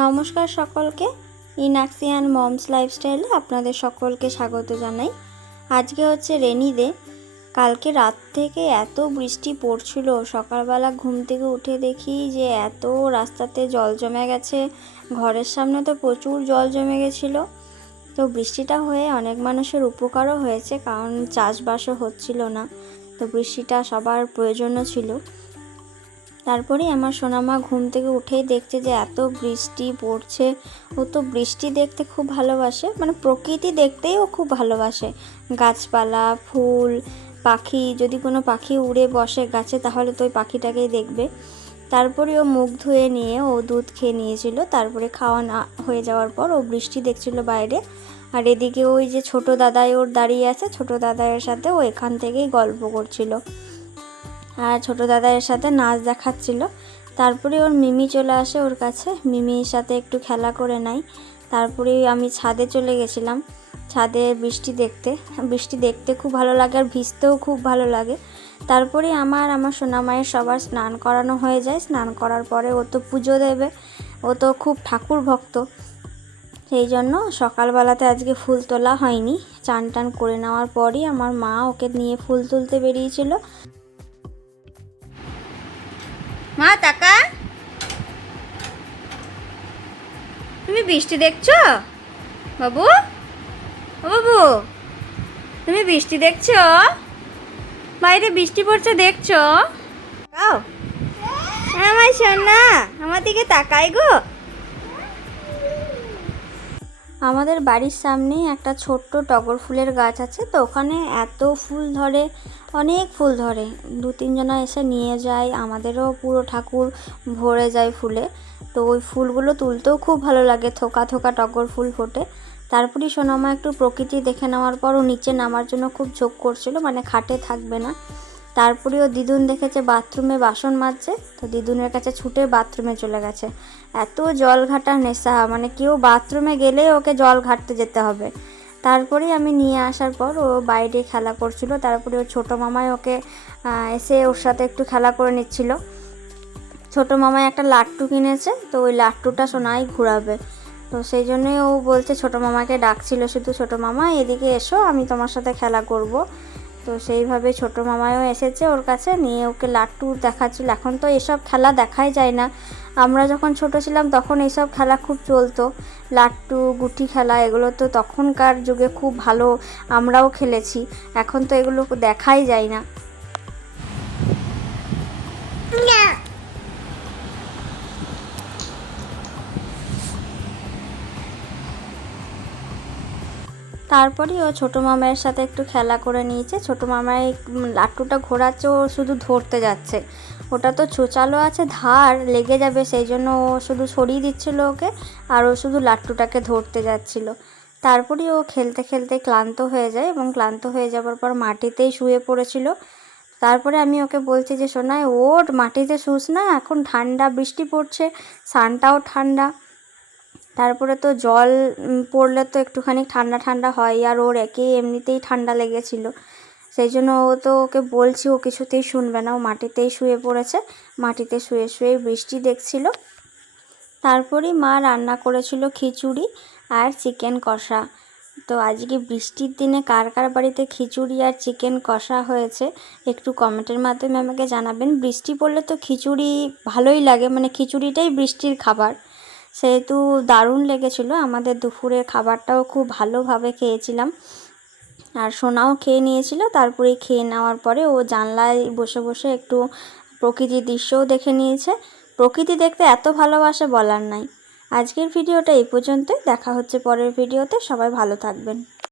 নমস্কার সকলকে। ইনাক্সিয়ান মমস লাইফস্টাইলে আপনাদের সকলকে স্বাগত জানাই। আজকে হচ্ছে রেনি ডে। কালকে রাত থেকে এত বৃষ্টি পড়ছিল, সকালবেলা ঘুম থেকে উঠে দেখি যে এত রাস্তাতে জল জমে গেছে, ঘরের সামনে তো প্রচুর জল জমে গেছিলো। তো বৃষ্টিটা হয়ে অনেক মানুষের উপকারও হয়েছে, কারণ চাষবাসও হচ্ছিল না, তো বৃষ্টিটা সবার প্রয়োজনও ছিল। তারপরে আমার সোনামা ঘুম থেকে উঠেই দেখছে যে এত বৃষ্টি পড়ছে। ও তো বৃষ্টি দেখতে খুব ভালোবাসে, মানে প্রকৃতি দেখতেই ও খুব ভালোবাসে। গাছপালা, ফুল, পাখি, যদি কোনো পাখি উড়ে বসে গাছে তাহলে তো ওই পাখিটাকেই দেখবে। তারপরে ও মুখ ধুয়ে নিয়ে ও দুধ খেয়ে নিয়েছিল। তারপরে খাওয়া না হয়ে যাওয়ার পর ও বৃষ্টি দেখছিল বাইরে। আর এদিকে ওই যে ছোট দাদাই ওর দাঁড়িয়ে আছে, ছোট দাদাইয়ের সাথে ও এখান থেকেই গল্প করছিল আর ছোট দাদার সাথে নাচ দেখাচ্ছিল। তারপরে ওর মিমি চলে আসে ওর কাছে, মিমির সাথে একটু খেলা করে নেয়। তারপরে আমি ছাদে চলে গেছিলাম, ছাদে বৃষ্টি দেখতে খুব ভালো লাগে আর ভিজতেও খুব ভালো লাগে। তারপরে আমার সোনামায়ের সবার স্নান করানো হয়ে যায়। স্নান করার পরে ও তো পুজো দেবে, ও তো খুব ঠাকুর ভক্ত, সেই জন্য সকালবেলাতে আজকে ফুল তোলা হয়নি। চান টান করে নেওয়ার পরই আমার মা ওকে নিয়ে ফুল তুলতে বেরিয়েছিল। মা তাকা, তুমি বৃষ্টি দেখছো বাবু? ও বাবু, তুমি বৃষ্টি দেখছো? বাইরে বৃষ্টি পড়ছে দেখছো? আমার সোনা আমার দিকে তাকাই গো। আমাদের বাড়ির সামনেই একটা ছোট্ট টগর ফুলের গাছ আছে, তো ওখানে এত ফুল ধরে, অনেক ফুল ধরে। 2-3 জনা এসে নিয়ে যায়, আমাদেরও পুরো ঠাকুর ভরে যায় ফুলে। তো ওই ফুলগুলো তুলতেও খুব ভালো লাগে, থোকা থোকা টগর ফুল ফোটে। তারপরেই সোনামা একটু প্রকৃতি দেখে নেওয়ার পর ও নিচে নামার জন্য খুব ঝোঁক করছিল, মানে খাটে থাকবে না। তারপরে ও দিদুন দেখেছে বাথরুমে বাসন মাজছে, তো দিদুনের কাছে ছুটে বাথরুমে চলে গেছে। এত জল ঘাটার নেশা, মানে কেউ বাথরুমে গেলে ওকে জল ঘাটতে যেতে হবে। তারপরে আমি নিয়ে আসার পর ও বাইরে খেলা করছিল। তারপরে ওর ছোটো মামাই ওকে এসে ওর সাথে একটু খেলা করে নিচ্ছিল। ছোটো মামাই একটা লাট্টু কিনেছে, তো ওই লাট্টুটা সোনাই ঘুরাবে, তো সেই জন্যই ও বলছে, ছোটো মামাকে ডাকছিল শুধু, ছোটো মামা এদিকে এসো, আমি তোমার সাথে খেলা করব। তো সেইভাবে ছোটো মামাও এসেছে ওর কাছে, নিয়ে ওকে লাট্টু দেখাচ্ছিল। এখন তো এসব খেলা দেখাই যায় না, আমরা যখন ছোট ছিলাম তখন এইসব খেলা খুব চলতো। লাট্টু, গুটি খেলা, এগুলো তো তখনকার যুগে খুব ভালো আমরাও খেলেছি, এখন তো এগুলো দেখাই যায় না। তারপরে ও ছোটো মামায়ের সাথে একটু খেলা করে নিয়েছে। ছোটো মামাই লাট্টুটা ঘোরাচ্ছে, ও শুধু ধরতে যাচ্ছে, ওটা তো ছোচালো আছে, ধার লেগে যাবে, সেই জন্য ও শুধু সরিয়ে দিচ্ছিল ওকে, আর ও শুধু লাট্টুটাকে ধরতে যাচ্ছিল। তারপরে ও খেলতে খেলতে ক্লান্ত হয়ে যায়, এবং ক্লান্ত হয়ে যাওয়ার পর মাটিতেই শুয়ে পড়েছিল। তারপরে আমি ওকে বলছি যে সোনাই ওঠ, মাটিতে শুস না, এখন ঠান্ডা বৃষ্টি পড়ছে, সানটাও ঠান্ডা। তারপরে তো জল পড়লে তো একটুখানি ঠান্ডা ঠান্ডা হয়, আর ওর এমনিতেই ঠান্ডা লেগেছিল, সেই জন্য ও তো ওকে বলছি, ও কিছুতেই শুনবে না, ও মাটিতেই শুয়ে পড়েছে, মাটিতে শুয়ে শুয়ে বৃষ্টি দেখছিল। তারপরেই মা রান্না করেছিল খিচুড়ি আর চিকেন কষা। তো আজকে বৃষ্টির দিনে কার কার বাড়িতে খিচুড়ি আর চিকেন কষা হয়েছে একটু কমেন্টের মাধ্যমে আমাকে জানাবেন। বৃষ্টি পড়লে তো খিচুড়ি ভালোই লাগে, মানে খিচুড়িটাই বৃষ্টির খাবার, সেহেতু দারুণ লেগেছিলো। আমাদের দুপুরের খাবারটাও খুব ভালোভাবে খেয়েছিলাম, আর সোনাও খেয়ে নিয়েছিল। তারপরে খেয়ে নেওয়ার পরে ও জানলায় বসে বসে একটু প্রকৃতির দৃশ্যও দেখে নিয়েছে। প্রকৃতি দেখতে এত ভালোবাসে বলার নাই। আজকের ভিডিওটা এই পর্যন্তই, দেখা হচ্ছে পরের ভিডিওতে। সবাই ভালো থাকবেন।